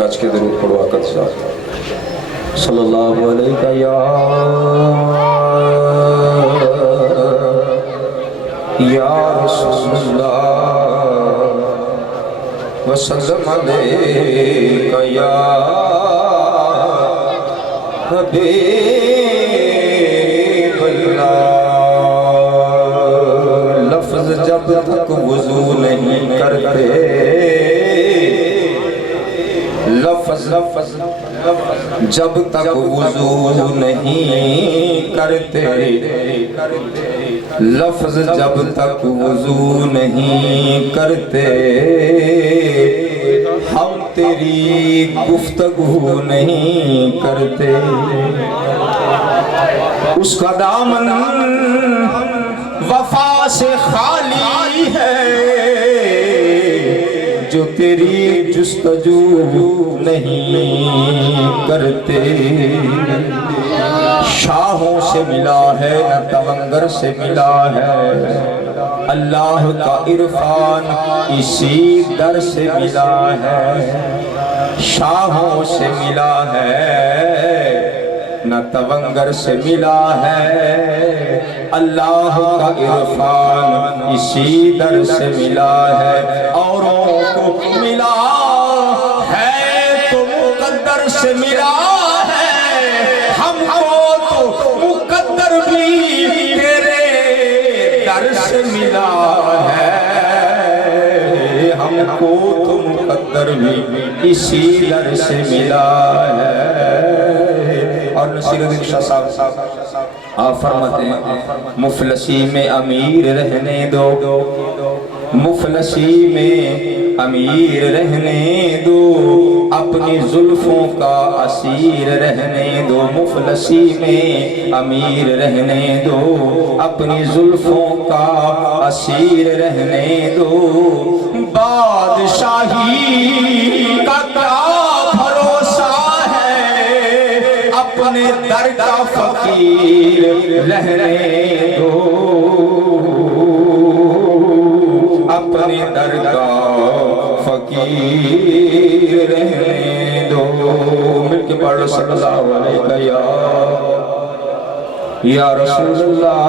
गज के दरूद पढ़वा कर सल्लल्लाहु अलैहि या रसूलल्लाह वसल्लम अलैका या हबीबल्लाह। लफ्ज़ जब तक वुज़ू नहीं करते, लफ्ज़ जब तक वुज़ू नहीं करते, लफ्ज़ जब तक वुज़ू नहीं करते, हम तेरी गुफ्तगू नहीं करते। उसका दामन वफा से खाली है, जो तेरी जुस्तजू नहीं करते। शाहों से मिला है न तवंगर से मिला है, अल्लाह का इरफान इसी दर से मिला है। शाहों से मिला है न तवंगर से मिला है, अल्लाह का इरफान इसी दर से मिला है। औरों को मिला है तो मुकद्दर से मिला है, हमको तो मुकद्दर भी तेरे दर से मिला है। हमको तो मुकद्दर भी इसी दर से मिला है। और नसीरुद्दीन शाह साहब आप फरमाते हैं, मुफलसी में अमीर रहने दो, मुफलसी में अमीर रहने दो, अपनी जुल्फों का असीर रहने दो। मुफलसी में अमीर रहने दो, अपनी जुल्फों का असीर रहने दो। बादशाही का क्या भरोसा है, अपने दर का फकीर रहने दो, अपने दर का फकीर रहने दो। मिलके पढ़ लो सल्लल्लाहु अलैहि या रसूलल्लाह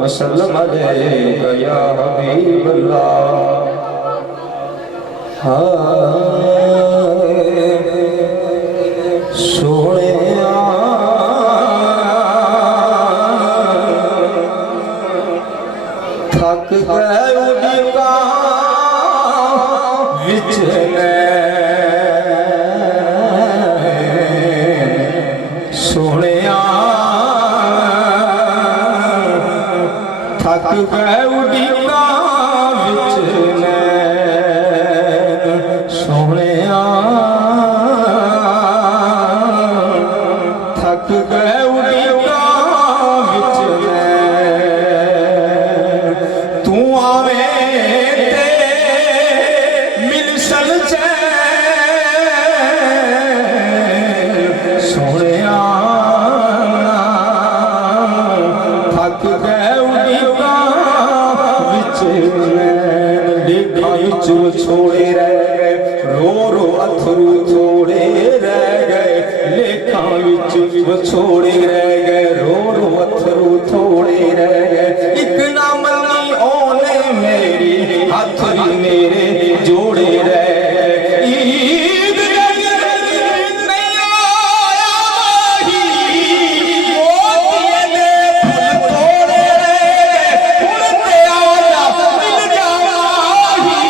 वसल्लम अलैका या हबीबल्लाह। सोने थक गए उड़का विच सोने थक गए उड़का विच सोने थक गए उड़का विच तू आवे ते मिल सल सोने थक गए उड़का विच देखा छोड़े रह गए, रो रो अथरू छोड़े रह गए, लेखा विच छोड़े रह गए, रो रो अथरू थोड़े रह गए। एक ना मनी ओने मेरी हथरी मेरे जोड़े रह गए। ईद नहीं आया माही, मोतिये दे फुल तोड़े रह गए, उड़ते आजा मिल जा माही,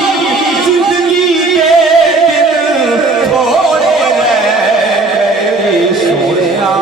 जिंदगी के दिन थोड़े रह गए। सोनिया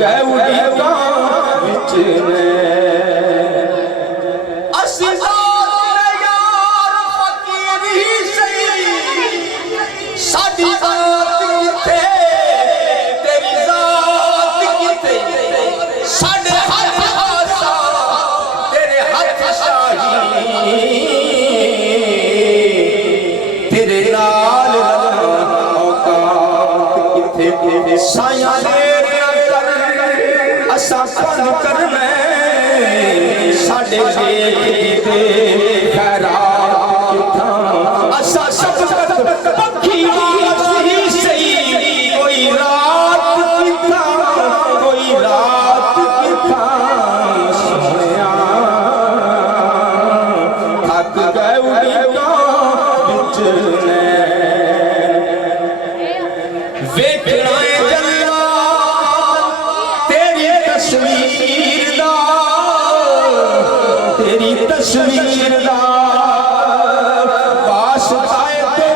गए उड़ीका विच ने असी जात ने यार फकीर ही सही साडी जात किथे तेरी जात किथे साडे हाथ आसा तेरे हाथ शाही तेरे नाल औकात किथे साया असा फन कर मैं साडे देख दे खैरात किथा असा सब पक्षी ही सही कोई रात किथा कोई रात किथा सोनिया थक गए उड़ीका विच ने वेखना तस्वीर दा पास आए तो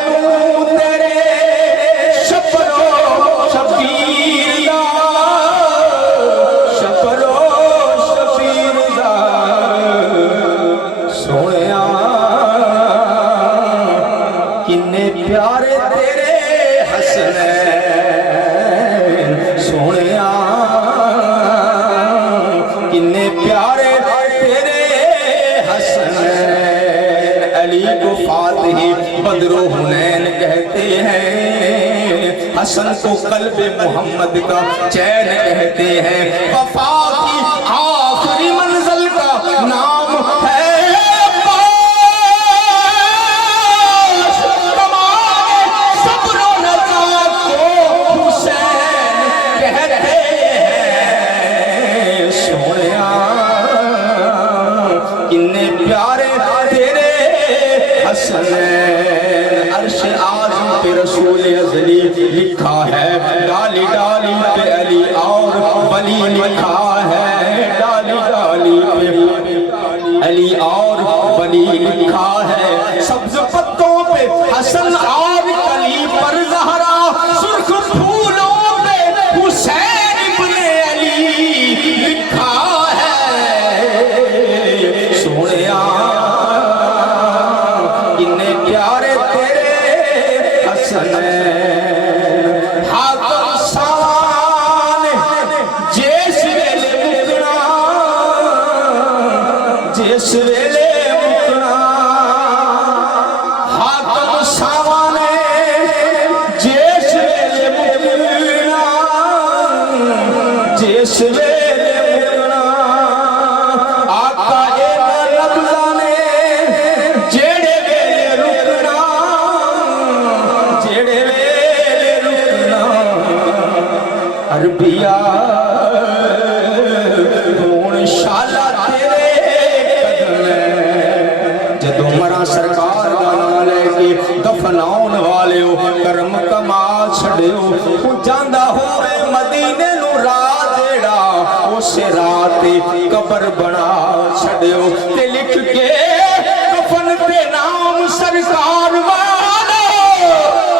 तेरे शपरो शबीर दा शपरो शबीर दा सोनिया किन्ने प्यारे तेरे हसनैन सोनिया किन्ने प्यारे अली को फातिह बदरो हुनैन कहते हैं हसन को कल्बे मोहम्मद का चैन कहते हैं वफा की आखिरी मंजिल का नाम है अर्श आज़म पे रसूल अज़ली लिखा है डाली डाली पे अली और वली लिखा है डाली डाली पे अली और वली लिखा है सब्ज़ पत्तों पे हसन और कली पर ज़हरा सुर्ख फूलों पे हुसैन इब्ने अली लिखा है सोनिया प्यारे तेरे हसनैन हाकम सावान जिस वेले मुकना जिस वेले मुकना हाकम सावान जिस वेले मुकना जिस वेले मुकना आका एक लफ्ज़ ने जेड़े अरबिया हुण शाला तेरे कदम जदों मरा सरकार दा नाम लेके दफनाउन वालिओ करम कमा छड़ियो जांदा होवे मदीने नूं राह जेड़ा उस रात कबर बना छड़ियो ते लिख के कफन ते नाम सरकार वालो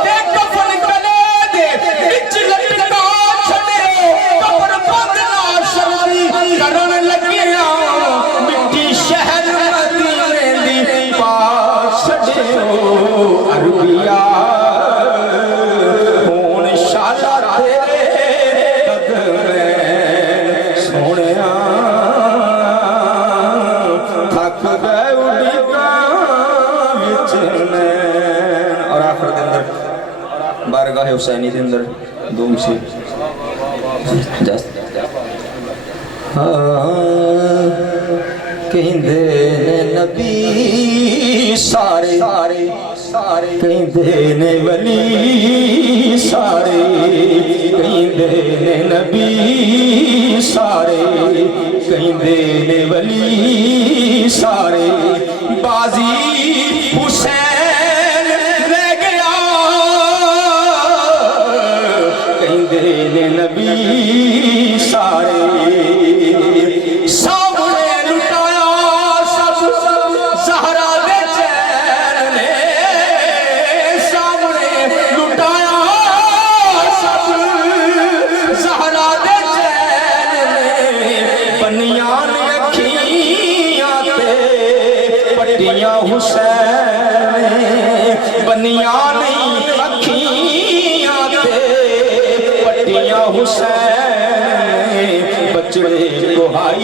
ते कफन गले दे विच लटका करन लगिया मिट्टी शहर मदीने दी पास छड़ियो अरबिया हुण शाला तेरे कदम सोनिया थक गए उड़ीका विच ने और आखिर दे अंदर बारगाह हुसैनी दे अंदर दूम सी कहंदे ने नबी सारे कहंदे ने वली सारे कहंदे ने नबी सारे कहंदे ने वली सारे बाजी हुसैन रह गया कहंदे ने नबी सारे हुसैन बचड़े को हाई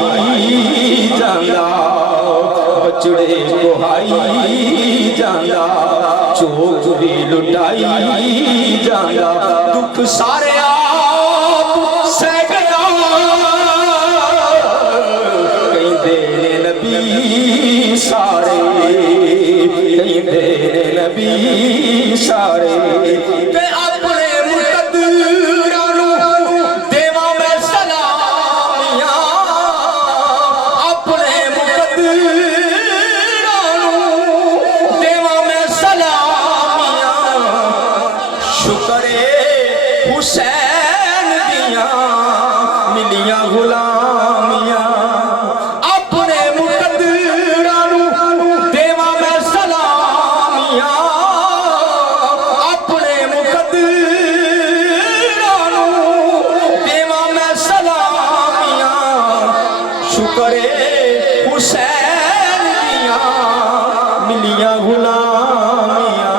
जांदा, बचड़े को हाई जांदा, चोक भी लुटाई जांदा, दुख सारे आप सह गया, कहते ने नबी सारे, कहते ने नबी सारे, ते अपने मुकद्दरां नूं देवां मैं सलामियां, अपने मुकद्दरां नूं देवां मैं सलामियां, शुक्रे हुसैन दियां मिलियां गुलामियां, अपने मुकद्दरां नूं देवां मैं सलामियां, अपने मुकद्दरां नूं देवां मैं सलामियां, शुक्रे हुसैन दियां मिलियां गुलामियां,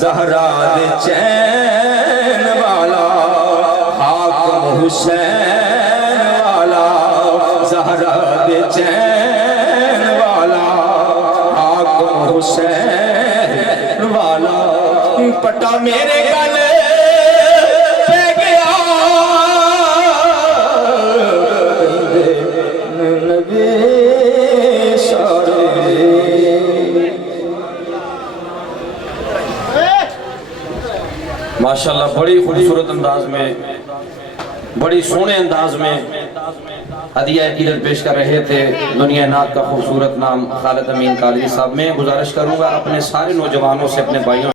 ज़हरा दे चैन वाला हाकिम हुसैन वाला, ज़हरा दे चैन वाला हाकिम हुसैन वाला, पटा मेरे गले पे गया, नबी सारे। माशाल्लाह बड़ी खूबसूरत अंदाज में, बड़ी सोहने अंदाज में हदिया अकीदत पेश कर रहे थे दुनिया नात का खूबसूरत नाम खालिद अमीन कादरी साहब। मैं गुजारिश करूंगा अपने सारे नौजवानों से, अपने भाइयों